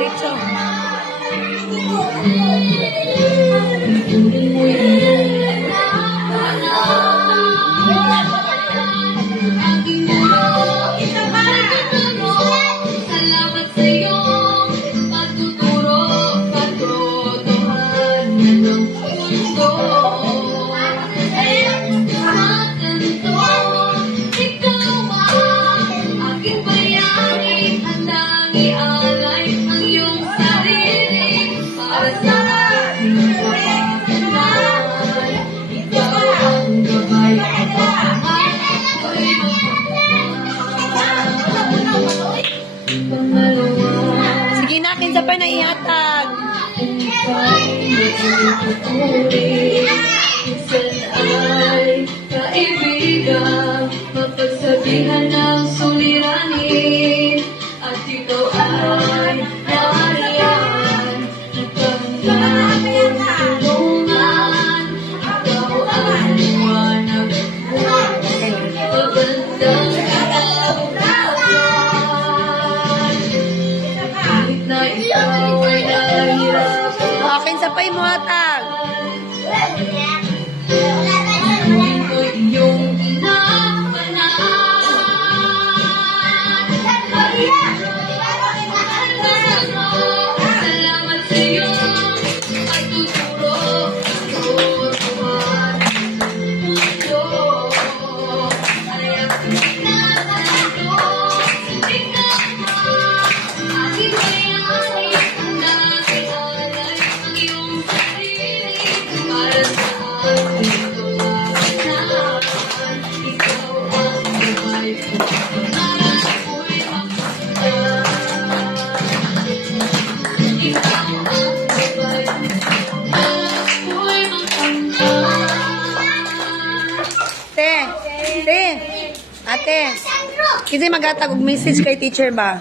diretso. Sige na, kinsa pa na ihatag. Ay kaibigan, mapagsabihan ng suliranin, at ikaw ay naarayan, nagpanggaan ng tulungan, ikaw ay liwanag, pabandang kaawlagan, kahit na ikaw ay nahihirapan. Akin sa pa'y mo hatag. Ate, kasi maghatag og message kay teacher ba?